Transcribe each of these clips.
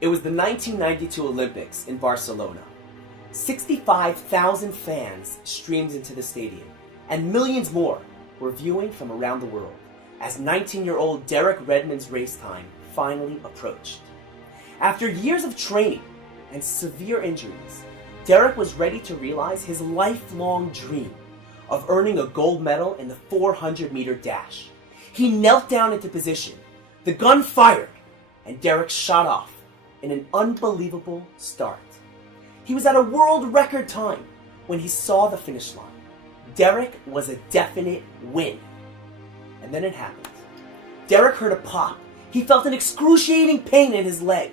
It was the 1992 Olympics in Barcelona. 65,000 fans streamed into the stadium, and millions more were viewing from around the world as 19-year-old Derek Redmond's race time finally approached. After years of training and severe injuries, Derek was ready to realize his lifelong dream of earning a gold medal in the 400-meter dash. He knelt down into position, the gun fired, and Derek shot off in an unbelievable start. He was at a world record time when he saw the finish line. Derek was a definite win. And then it happened. Derek heard a pop. He felt an excruciating pain in his leg.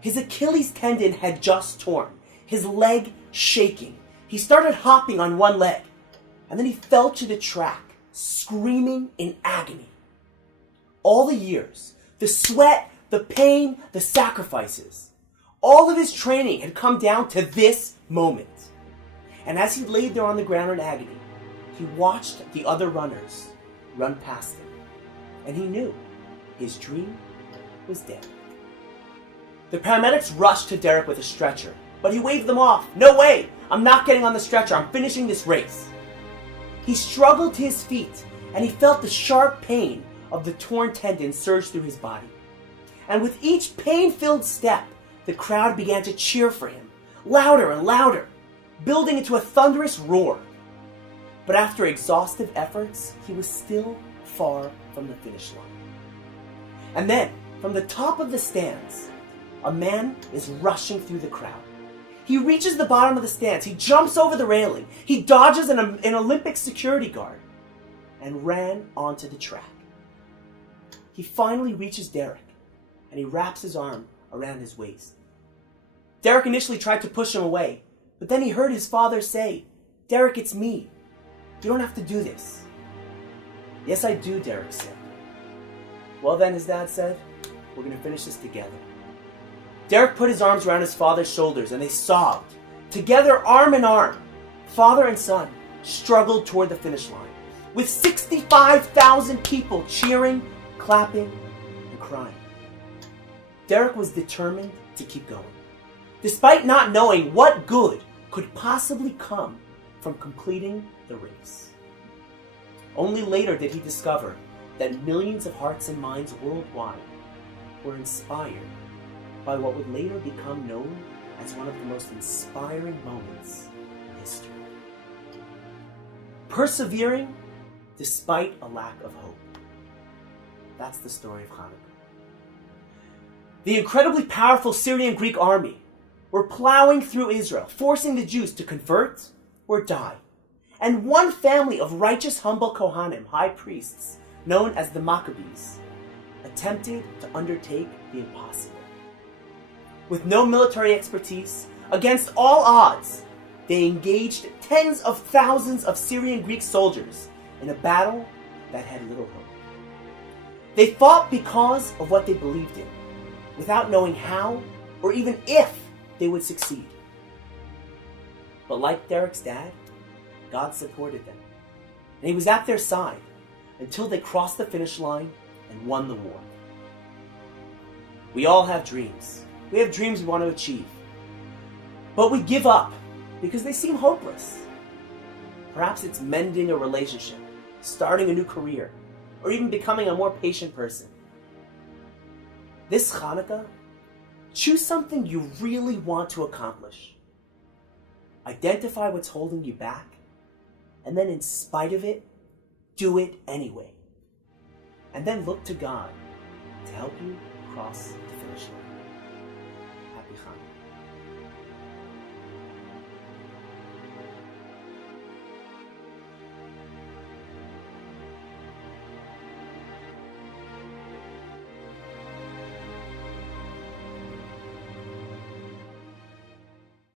His Achilles tendon had just torn, his leg shaking. He started hopping on one leg, and then he fell to the track, screaming in agony. All the years, the sweat, the pain, the sacrifices, all of his training had come down to this moment. And as he laid there on the ground in agony, he watched the other runners run past him. And he knew his dream was dead. The paramedics rushed to Derek with a stretcher, but he waved them off. No way! I'm not getting on the stretcher. I'm finishing this race. He struggled to his feet, and he felt the sharp pain of the torn tendon surge through his body. And with each pain-filled step, the crowd began to cheer for him, louder and louder, building into a thunderous roar. But after exhaustive efforts, he was still far from the finish line. And then, from the top of the stands, a man is rushing through the crowd. He reaches the bottom of the stands, he jumps over the railing, he dodges an Olympic security guard, and ran onto the track. He finally reaches Derek, and he wraps his arm around his waist. Derek initially tried to push him away, but then he heard his father say, "Derek, it's me. You don't have to do this." "Yes, I do," Derek said. "Well then," his dad said, "we're going to finish this together." Derek put his arms around his father's shoulders and they sobbed. Together, arm in arm, father and son struggled toward the finish line, with 65,000 people cheering, clapping, and crying. Derek was determined to keep going, despite not knowing what good could possibly come from completing the race. Only later did he discover that millions of hearts and minds worldwide were inspired by what would later become known as one of the most inspiring moments in history. Persevering despite a lack of hope. That's the story of Hanukkah. The incredibly powerful Syrian Greek army were plowing through Israel, forcing the Jews to convert or die. And one family of righteous, humble Kohanim, high priests, known as the Maccabees, attempted to undertake the impossible. With no military expertise, against all odds, they engaged tens of thousands of Syrian Greek soldiers in a battle that had little hope. They fought because of what they believed in, without knowing how or even if they would succeed. But like Derek's dad, God supported them, and he was at their side until they crossed the finish line and won the war. We all have dreams. We have dreams we want to achieve. But we give up because they seem hopeless. Perhaps it's mending a relationship, starting a new career, or even becoming a more patient person. This Hanukkah, choose something you really want to accomplish. Identify what's holding you back, and then in spite of it, do it anyway. And then look to God to help you cross the finish line. Happy Hanukkah.